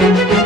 thank you